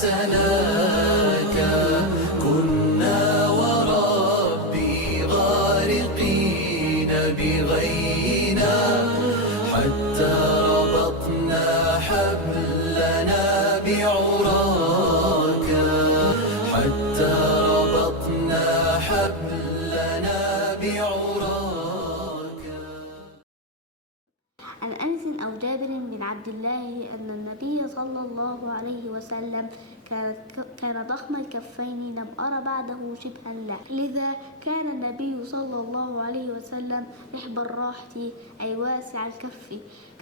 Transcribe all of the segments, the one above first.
حسناك. كنا وربي غارقين بغينا حتى ربطنا حبلنا بعراك، حتى ربطنا حبلنا بعراك. عن أنس أو جابر بن عبد الله أن النبي صلى الله عليه وسلم كان ضخم الكفين، لم أر بعده شبها له، لذا كان النبي صلى الله عليه وسلم رحب الراحة أي واسع الكف،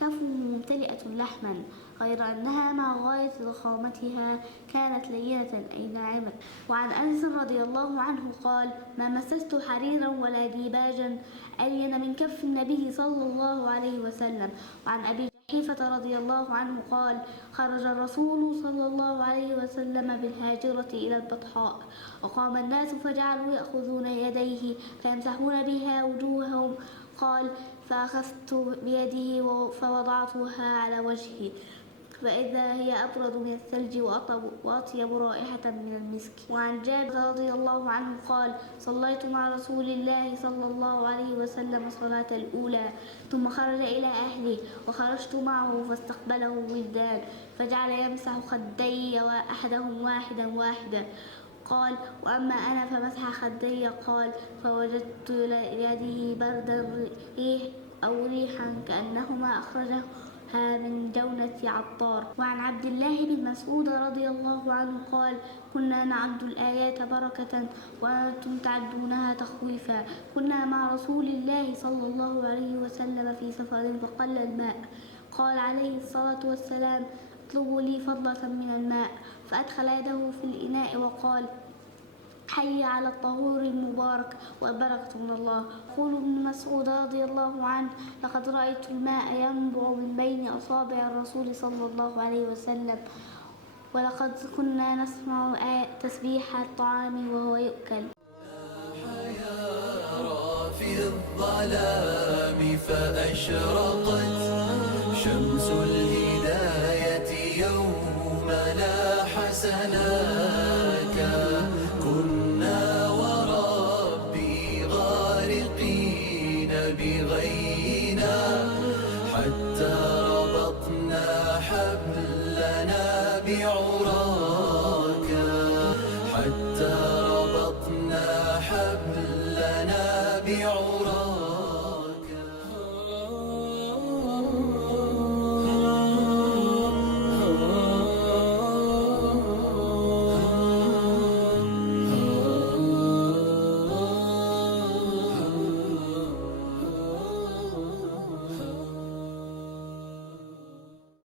كفه ممتلئة لحما، غير أنها مع غاية ضخامتها كانت لينة أي ناعمة. وعن أنس رضي الله عنه قال: ما مسست حريرا ولا ديباجا ألين من كف النبي صلى الله عليه وسلم. وعن أبي جحيفة رضي الله عنه قال: خرج الرسول صلى الله عليه وسلم بالهاجرة إلى البطحاء، وقام الناس فجعلوا يأخذون يديه فيمسحون بها وجوههم. قال: فأخذت بيده فوضعتها على وجهي، فإذا هي أبرد من الثلج وأطيب رائحة من المسك. وعن جابر رضي الله عنه قال: صليت مع رسول الله صلى الله عليه وسلم الصلاة الأولى، ثم خرج إلى أهله، وخرجت معه فاستقبله ولدان، فجعل يمسح خدي أحدهم واحدا. قال: وأما أنا فمسح خدي. قال: فوجدت ليده بردا ريحا كأنهما أخرجها من جونة عطار. وعن عبد الله بن مسعود رضي الله عنه قال: كنا نعد الآيات بركة وأنتم تعدونها تخويفا. كنا مع رسول الله صلى الله عليه وسلم في سفر فقل الماء، قال عليه الصلاة والسلام: اطلبوا لي فضلة من الماء، فأدخل يده في الإناء وقال: حي على الطهور المبارك والبركة من الله. يقول ابن مسعود رضي الله عنه: لقد رأيت الماء ينبع من بين أصابع الرسول صلى الله عليه وسلم، ولقد كنا نسمع تسبيح الطعام وهو يؤكل. حيارى في الظلام فأشرقت شمس الهداية يوم لاح سناك. كنا وربي غارقين بغينا حتى ربطنا حبلنا بعراك، حتى ربطنا حبلنا بعراك.